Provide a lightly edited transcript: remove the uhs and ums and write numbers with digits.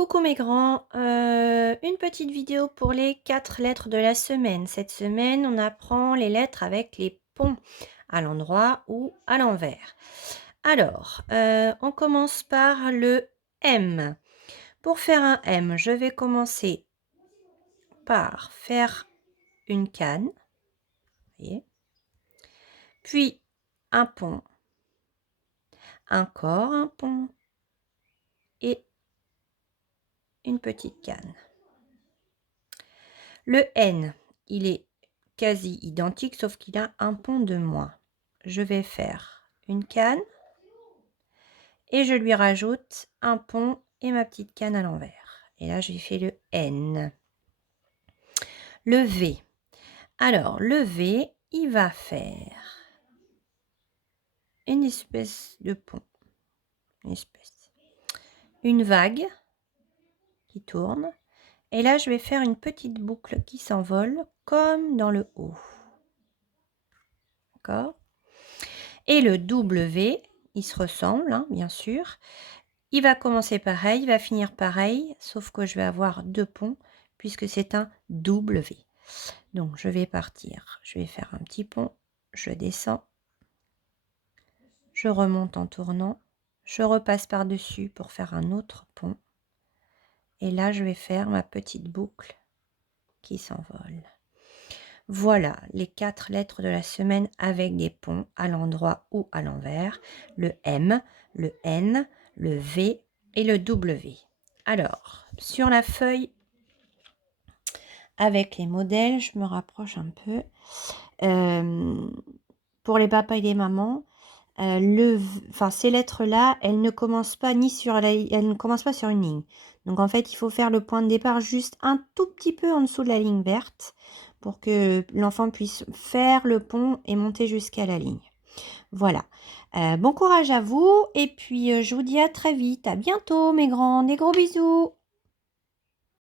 Coucou mes grands, une petite vidéo pour les 4 lettres de la semaine. Cette semaine, on apprend les lettres avec les ponts, à l'endroit ou à l'envers. Alors, on commence par le M. Pour faire un M, je vais commencer par faire une canne, vous voyez, puis un pont, encore un pont et une petite canne. Le N, il est quasi identique, sauf qu'il a un pont de moins. Je vais faire une canne et je lui rajoute un pont et ma petite canne à l'envers. Et là, j'ai fait le N. Le V. Alors, le V, il va faire une espèce de pont. Une vague qui tourne. Et là, je vais faire une petite boucle qui s'envole comme dans le haut. D'accord ? Et le W, il se ressemble, hein, bien sûr. Il va commencer pareil, il va finir pareil, sauf que je vais avoir deux ponts puisque c'est un W. Donc, je vais partir. Je vais faire un petit pont. Je descends. Je remonte en tournant. Je repasse par-dessus pour faire un autre pont. Et là, je vais faire ma petite boucle qui s'envole. Voilà les 4 lettres de la semaine avec des ponts à l'endroit ou à l'envers. Le M, le N, le V et le W. Alors, sur la feuille avec les modèles, je me rapproche un peu. Pour les papas et les mamans, ces lettres-là, elles ne commencent pas elles ne commencent pas sur une ligne. Donc en fait, il faut faire le point de départ juste un tout petit peu en dessous de la ligne verte pour que l'enfant puisse faire le pont et monter jusqu'à la ligne. Voilà. Bon courage à vous et puis je vous dis à très vite. À bientôt mes grands. Des gros bisous.